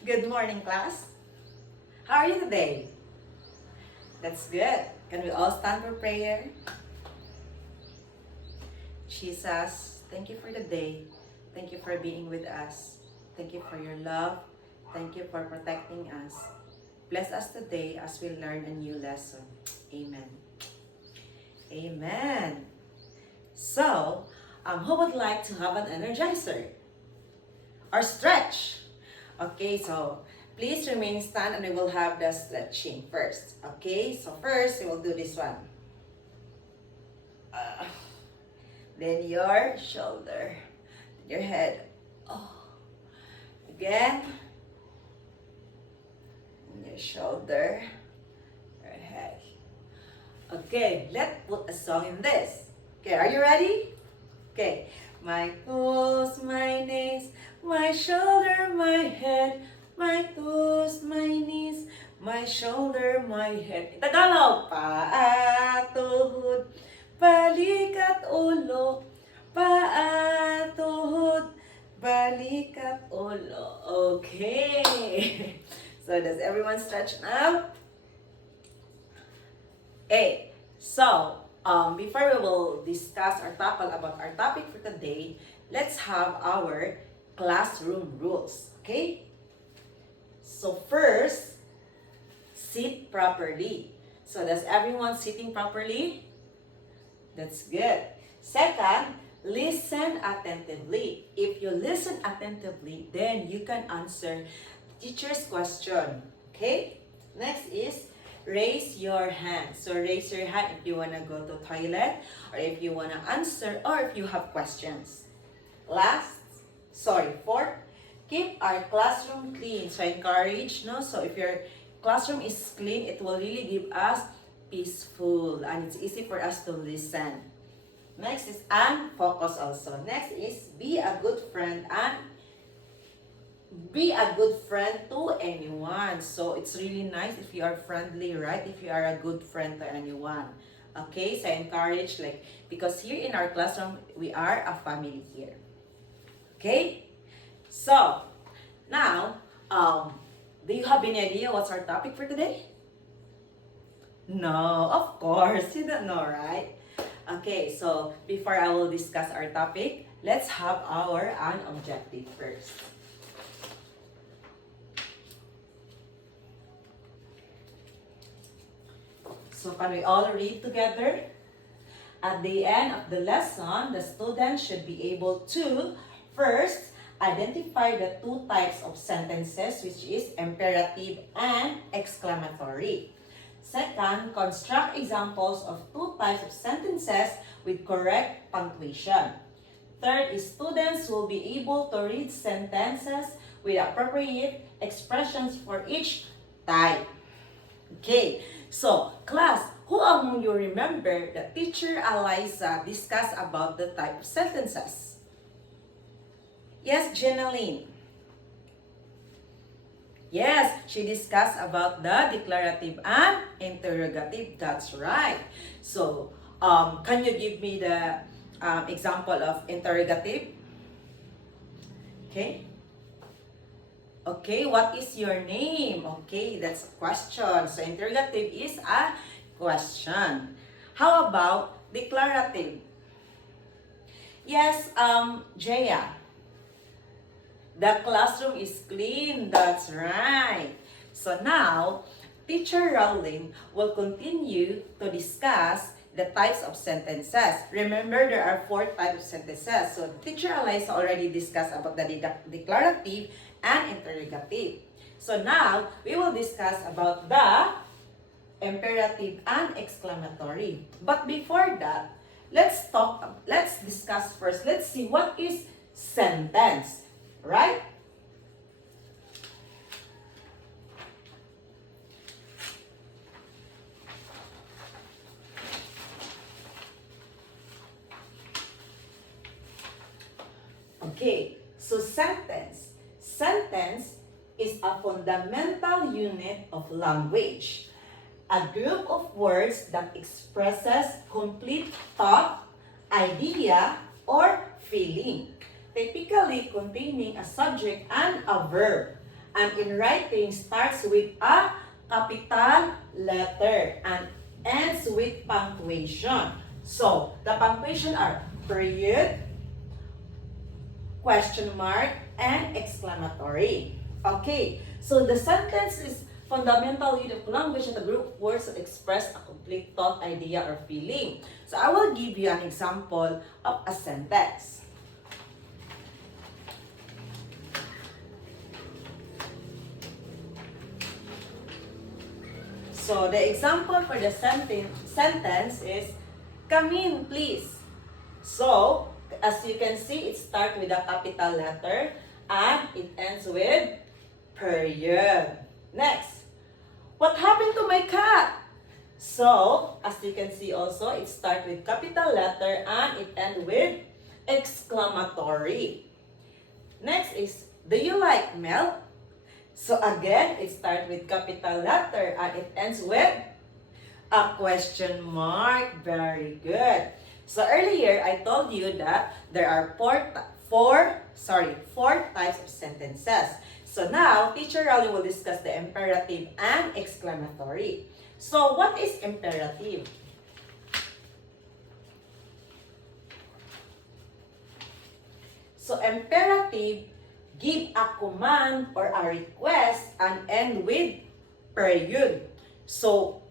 Good morning, class. How are you today? That's good. Can we all stand for prayer? Jesus, thank you for the day. Thank you for being with us. Thank you for your love. Thank you for protecting us. Bless us today as we learn a new lesson. Amen. Amen. So, who would like to have an energizer or stretch? Okay, so please remain stand and we will have the stretching first. Okay, so first we will do this one. Then your shoulder, your head. Oh. Again. Your shoulder, your head. Okay, let's put a song in this. Okay, are you ready? Okay. My toes, my knees, my shoulder, my head, my toes, my knees, my shoulder, my head. Tagalog. Paa, tuhod, balik at ulo. Paa, tuhod, balik at ulo. Okay. So does everyone stretch now? Okay. So, before we will discuss or tackle about our topic for today, let's have our classroom rules. Okay? So first, sit properly. So does everyone sitting properly? That's good. Second, listen attentively. If you listen attentively, then you can answer teacher's question. Okay? Next is raise your hand. So raise your hand if you want to go to toilet or if you want to answer or if you have questions. Fourth, keep our classroom clean. So encourage, no? So if your classroom is clean, it will really give us peaceful and it's easy for us to listen. Next is and focus also. Next is be a good friend and be a good friend to anyone. So it's really nice if you are friendly, right? If you are a good friend to anyone. Okay, so I encourage because here in our classroom, we are a family here. Okay? So, now, do you have any idea what's our topic for today? No, of course, you don't know, right? Okay, so before I will discuss our topic, let's have our objective first. So can we all read together? At the end of the lesson, the student should be able to first identify the two types of sentences, which is imperative and exclamatory. Second, construct examples of two types of sentences with correct punctuation. Third is students will be able to read sentences with appropriate expressions for each type. Okay, so class, who among you remember that teacher Eliza discussed about the type of sentences? Yes, Jenaline. Yes, she discussed about the declarative and interrogative. That's right. So, can you give me the example of interrogative? Okay. Okay, what is your name? Okay, that's a question. So, interrogative is a question. How about declarative? Yes, Jaya. The classroom is clean. That's right. So now, Teacher Rowling will continue to discuss the types of sentences. Remember, there are 4 types of sentences. So Teacher Eliza already discussed about the declarative and interrogative. So now, we will discuss about the imperative and exclamatory. But before that, let's discuss first. Let's see what is sentence. Right? Okay, so sentence. Sentence is a fundamental unit of language. A group of words that expresses complete thought, idea, or feeling, typically containing a subject and a verb. and in writing starts with a capital letter and ends with punctuation. So, the punctuation are period, question mark, and exclamatory. Okay, so the sentence is fundamental unit of language and the group of words that express a complete thought, idea, or feeling. So I will give you an example of a sentence. So the example for the sentence is, come in please. So, as you can see, it starts with a capital letter and it ends with period. Next, what happened to my cat? So, as you can see also, it starts with capital letter and it ends with exclamatory. Next is, do you like milk? So again, it starts with capital letter and it ends with a question mark. Very good. So earlier, I told you that there are four types of sentences. So now, Teacher Rowley will discuss the imperative and exclamatory. So what is imperative? So imperative, give a command or a request and end with period. So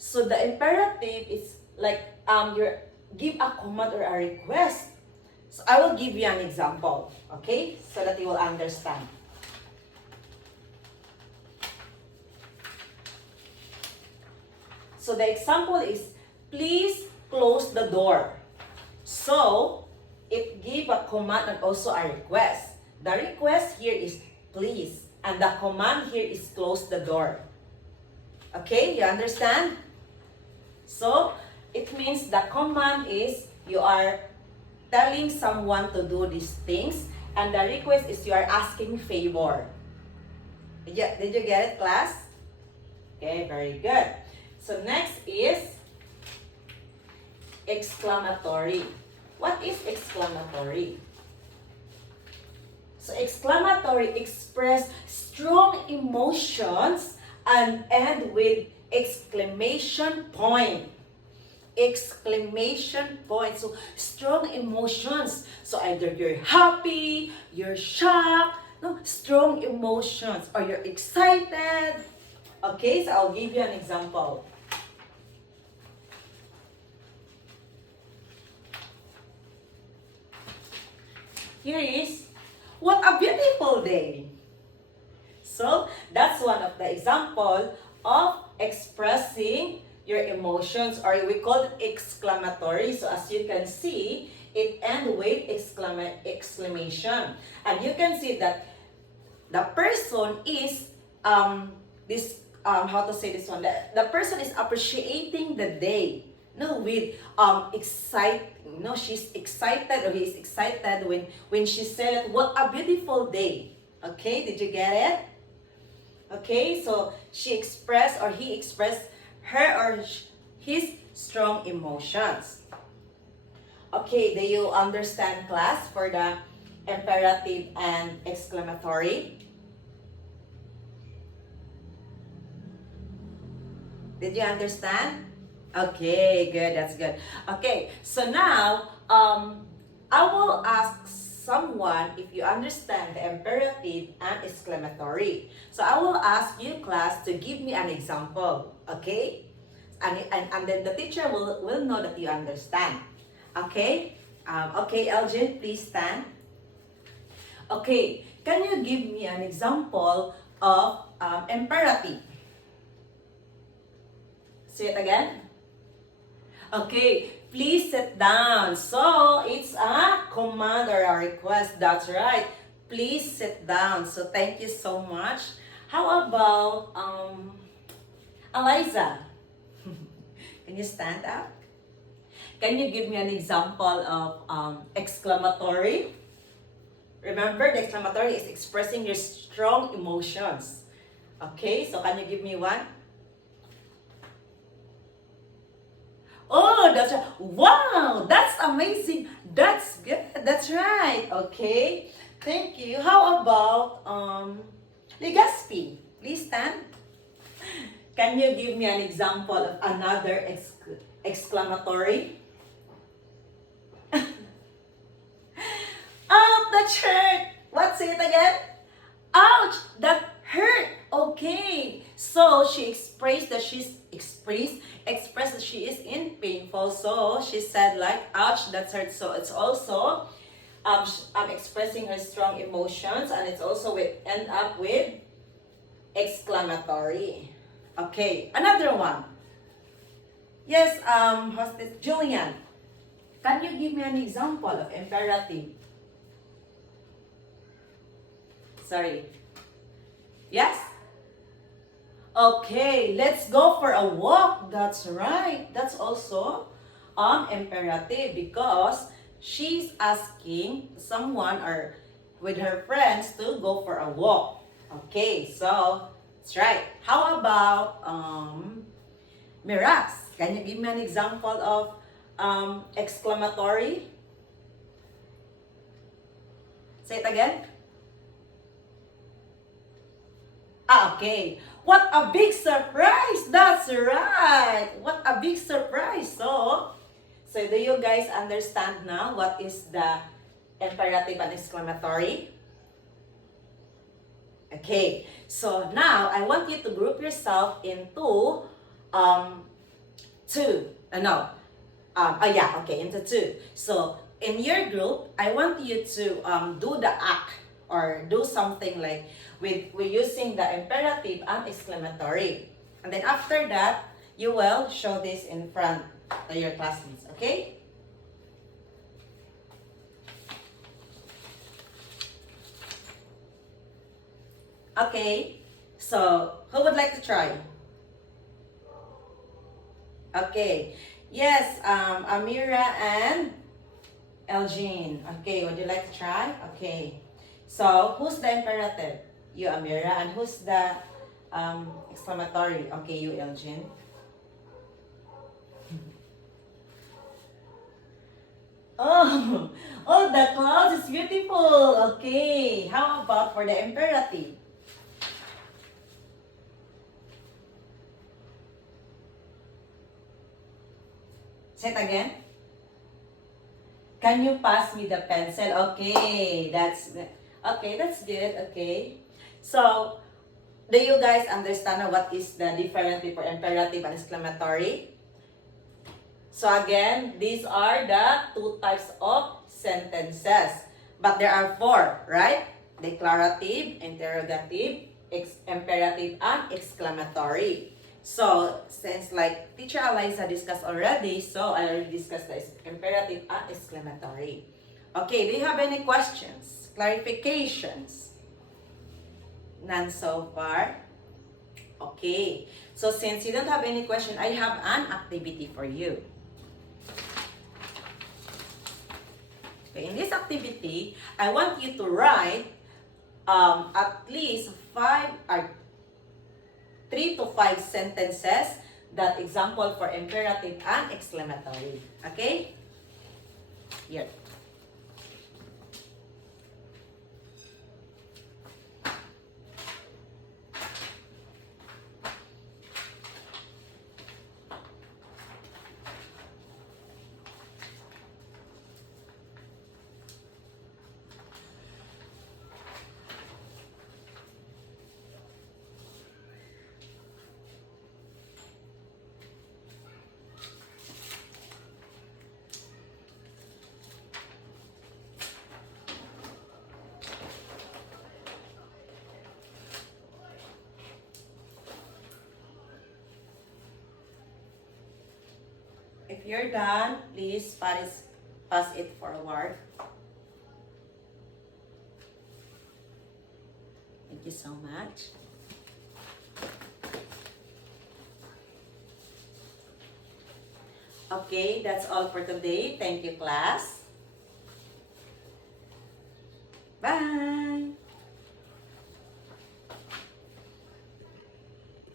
the imperative is like you give a command or a request. So I will give you an example, okay, so that you will understand. So the example is, please close the door. So it give a command and also a request. The request here is please, and the command here is close the door. Okay, you understand? So, it means the command is you are telling someone to do these things, and the request is you are asking favor. Did you get it, class? Okay, very good. So, next is exclamatory. What is exclamatory? So exclamatory express strong emotions and end with exclamation point. Exclamation point. So strong emotions. So either you're happy, you're shocked, no, strong emotions, or you're excited. Okay, so I'll give you an example. Here is, what a beautiful day. So, that's one of the example of expressing your emotions, or we call it exclamatory. So, as you can see, it ends with exclamation. And you can see that the person is, how to say this one? The person is appreciating the day. No, with she's excited, or he's excited when she said, what a beautiful day. Okay, did you get it? Okay, so she expressed, or he expressed her or his strong emotions. Okay, do you understand, class, for the imperative and exclamatory? Did you understand? Okay, good. That's good. Okay, so now, I will ask someone if you understand the imperative and exclamatory. So I will ask you, class, to give me an example. Okay? And then the teacher will know that you understand. Okay? Okay, Elgin, please stand. Okay, can you give me an example of imperative? Say it again. Okay, please sit down. So, it's a command or a request. That's right. Please sit down. So, thank you so much. How about, Eliza? Can you stand up? Can you give me an example of exclamatory? Remember, the exclamatory is expressing your strong emotions. Okay, so can you give me one? Oh, that's right. Wow, that's amazing. That's good. That's right. Okay. Thank you. How about Legazpi, please stand. Can you give me an example of another exclamatory? Oh, that hurt. What's it again? Ouch, that hurt. Okay. So she expressed that expressed that she is in painful. So she said like, ouch, that hurt. So it's also I'm expressing her strong emotions, and it's also end up with exclamatory. Okay, another one. Yes, hostess Julian. Can you give me an example of imperative? Sorry. Yes? Okay, let's go for a walk. That's right. That's also imperative because she's asking someone or with her friends to go for a walk. Okay, so that's right. How about Miras? Can you give me an example of exclamatory? Say it again. Okay. What a big surprise! That's right. What a big surprise. So do you guys understand now what is the imperative and exclamatory? Okay. So now I want you to group yourself into two. Into two. So in your group, I want you to do the act or do something like we're using the imperative and exclamatory. And then after that, you will show this in front to your classmates, okay? Okay, so who would like to try? Okay, yes, Amira and Elgin. Okay, would you like to try? Okay, so who's the imperative? You, Amira, and who's the exclamatory? Okay, you, Elgin. Oh, oh, the clouds is beautiful. Okay, how about for the imperative? Say it again. Can you pass me the pencil? Okay, that's good. Okay. So, do you guys understand what is the difference between imperative and exclamatory? So again, these are the two types of sentences. But there are four, right? Declarative, interrogative, imperative, and exclamatory. So, since like Teacher Eliza discussed already, so I already discussed the imperative and exclamatory. Okay, do you have any questions? Clarifications? None so far? Okay. So since you don't have any question, I have an activity for you. Okay, in this activity, I want you to write at least 3 to 5 sentences that example for imperative and exclamatory. Okay? Here. If you're done, please pass it forward. Thank you so much. Okay, that's all for today. Thank you, class.